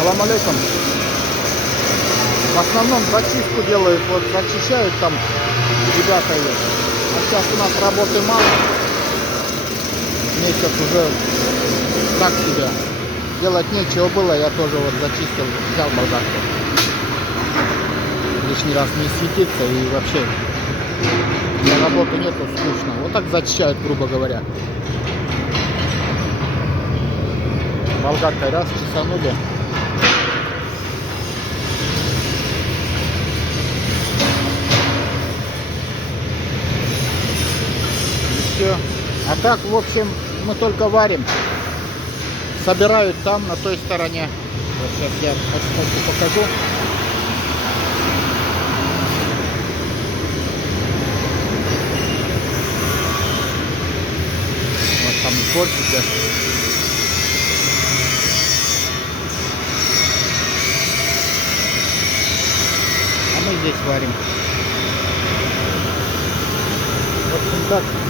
Салам алейкум. В основном зачистку делают, вот зачищают там ребята есть. А сейчас у нас работы мало. Месяц уже так себе. Делать нечего было, я тоже вот зачистил, взял болгарку. Лишний раз не светиться и вообще для работы нету, скучно. Вот так зачищают, грубо говоря. Болгаркой раз чесанули. И все. А так, в общем, мы только варим. Собирают там, на той стороне. Вот сейчас я покажу. Вот там портится. А мы здесь варим. В общем так.